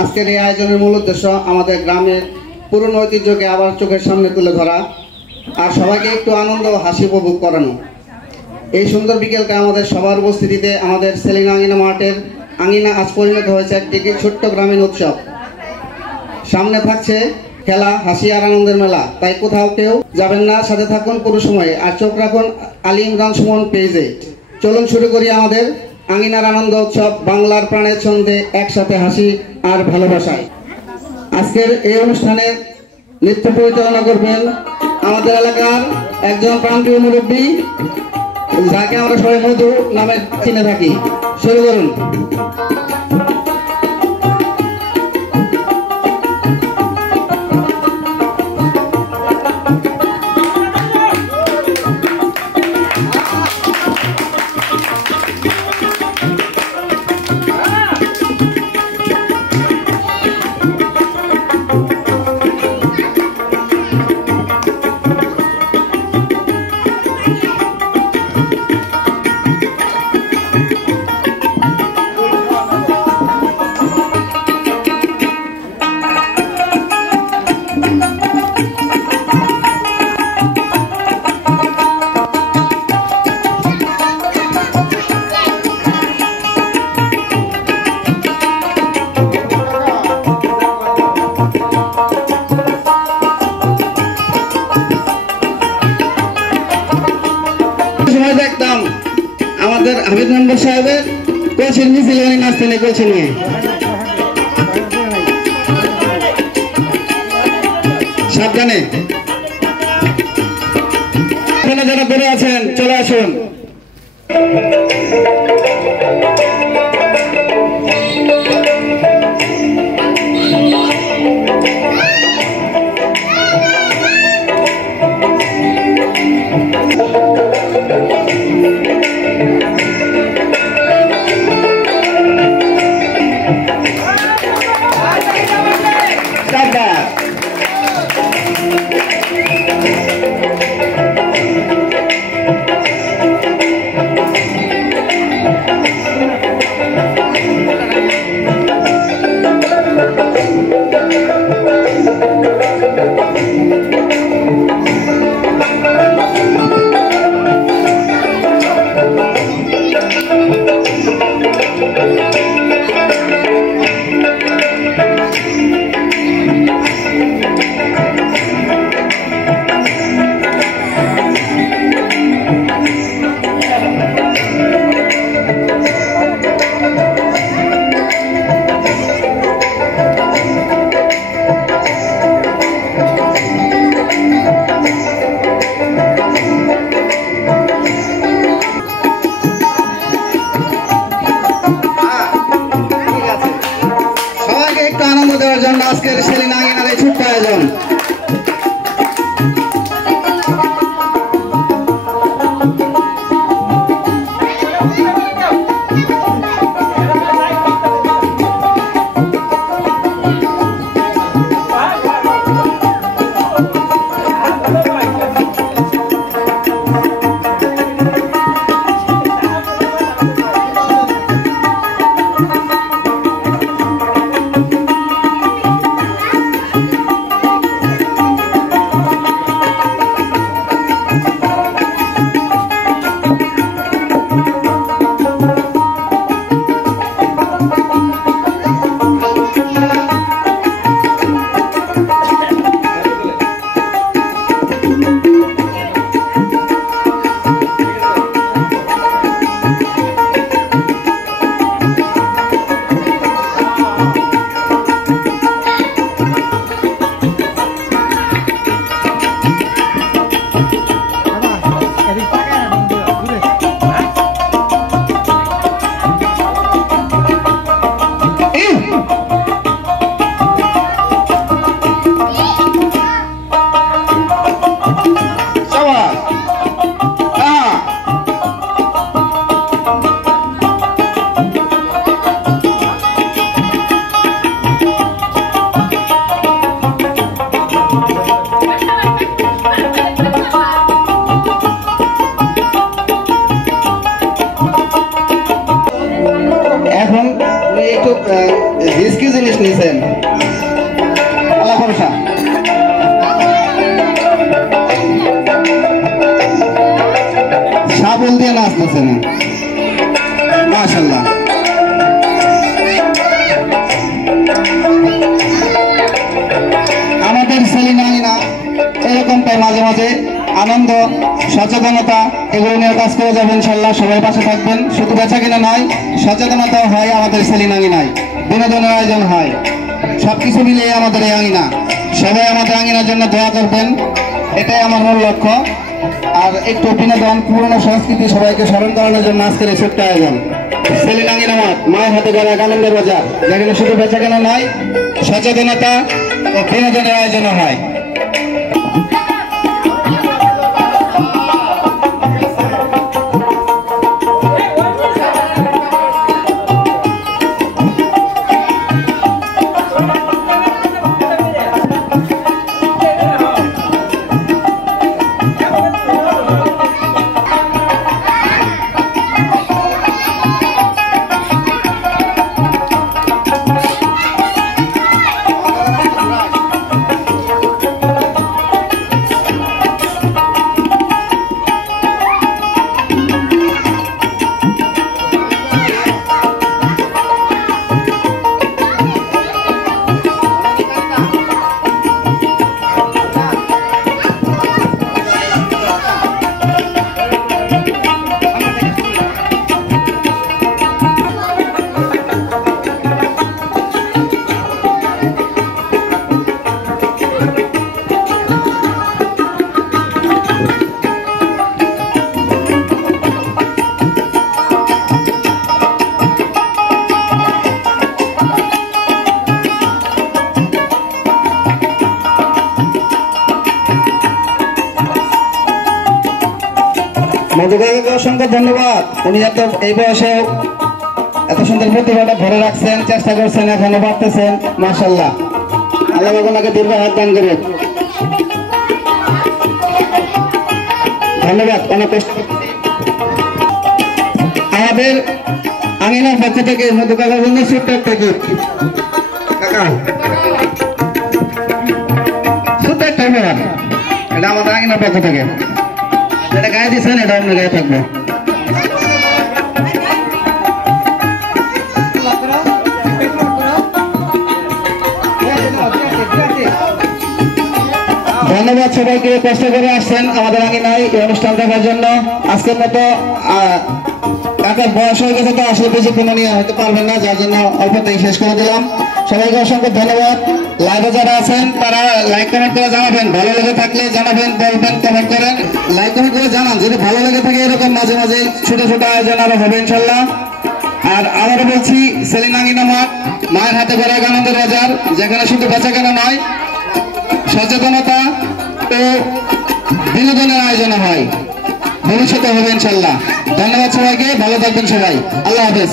আজকের এই আয়োজনের মূল উদ্দেশ্য আমাদের গ্রামের পুরনো ঐতিহ্যকে আবার চোখের সামনে তুলে ধরা আর সবাইকে একটু আনন্দ ও হাসি উপভোগ করানো। এই সুন্দর বিকেলটা আমাদের সবার উপস্থিতিতে আমাদের সেলিনা আঙিনা মাঠের আঙিনা আজ পরিণত হয়েছে একটি ছোট্ট গ্রামীণ উৎসব। সামনে থাকছে খেলা, হাসি আর আনন্দের মেলা, তাই কোথাও কেউ যাবেন না। সাথে থাকুন পুরো সময়ে আর চোখ রাখুন আলী ইমরান সুমন পেজে। চলুন শুরু করি আমাদের আঙিনার আনন্দ উৎসব, বাংলার প্রাণের ছন্দে, একসাথে হাসি আর ভালোবাসায়। আজকের এই অনুষ্ঠানে নৃত্য পরিচালনা করবেন আমাদের এলাকার একজন প্রান্তীয় মুরব্বী, যাকে আমরা সবাই মধু নামে চিনে থাকি। শুরু করুন। দেখতাম আমাদের হাবিব মেম্বার সাহেবের কোচিং মিছিল নাচতেন, কোচিং নিয়ে সাবধানে যারা বেড়ে আছেন চলে আসুন। দেওয়ার জন্য আজকের সেলিনা আঙিনার এই ছোট্ট আয়োজন। আসতেছেন, আল্লাহ ভরসা। সাবল দিয়ে নাচতেছেন, মাশাআল্লাহ। আমাদের সেলিনা আঙিনা এরকমটাই মাঝে মাঝে আনন্দ, সচেতনতা এগুলো নিয়ে কাজ করে যাবেন ইনশাল্লাহ। সবাই পাশে থাকবেন, শুধু বেচা কিনা নয়, সচেতনতাও হয় আমাদের সেলিনা আঙিনায়, বিনোদনের আয়োজন হয়, সবকিছু মিলিয়ে আমাদের এই আঙিনা। সবাই আমাদের আঙিনার জন্য দোয়া করবেন, এটাই আমার মূল লক্ষ্য। আর একটু বিনোদন, পুরনো সংস্কৃতি সবাইকে স্মরণ করানোর জন্য আজকের এই ছোট্ট আয়োজন সেলিনা আঙিনা মাঠ, মায়ের হাতে গড়া আনন্দের বাজার, যেখানে শুধু বেচা কেনা নয়, সচেতনতা ও বিনোদনের আয়োজনও হয়। মধুকাকে অসংখ্য ধন্যবাদ। উনি এত এই বয়সে এত সুন্দর প্রতিভাটা ধরে রাখছেন, চেষ্টা করছেন, এখনো বাড়তেছেন, মাশাআল্লাহ। আল্লাহ ওনাকে দীর্ঘ হাত দান করুন। ধন্যবাদ। অনেক কষ্ট আমাদের আঙিনার পক্ষ থেকে মধুকাকার জন্য ছোট্ট একটা গিফট। কাকা ছোট্ট একটা উপহার, এটা আমাদের আঙিনার পক্ষ থেকে। যেটা গায়ে দিচ্ছেন এটা আপনার গায়ে থাকবে। ধন্যবাদ সবাইকে, কষ্ট করে আসছেন আমাদের আঙিনায় এই অনুষ্ঠান দেখার জন্য। আজকের মতো কাকার বয়স হয়ে গেছে, তো আসলে বেশি কোনো নিয়ে হতে পারবেন না, যার জন্য অল্পতেই শেষ করে দিলাম। সবাইকে অসংখ্য ধন্যবাদ। লাইভে যারা আছেন তারা লাইক কমেন্ট করে জানাবেন, ভালো লেগে থাকলে জানাবেন, বলবেন, কমেন্ট করেন, লাইক কমেন্ট করে জানান যদি ভালো লেগে থাকে। এরকম মাঝে মাঝে ছোট ছোট আয়োজন আরো হবে ইনশাল্লাহ। আর আমরা বলছি সেলিনা আঙিনা মাঠ, মায়ের হাতে গড়া আনন্দের বাজার, যেখানে শুধু বেচা কেনা নয়, সচেতনতা ও বিনোদনের আয়োজন হয়, ভবিষ্যতে হবে ইনশাল্লাহ। ধন্যবাদ সবাইকে, ভালো থাকবেন সবাই, আল্লাহ হাফেজ।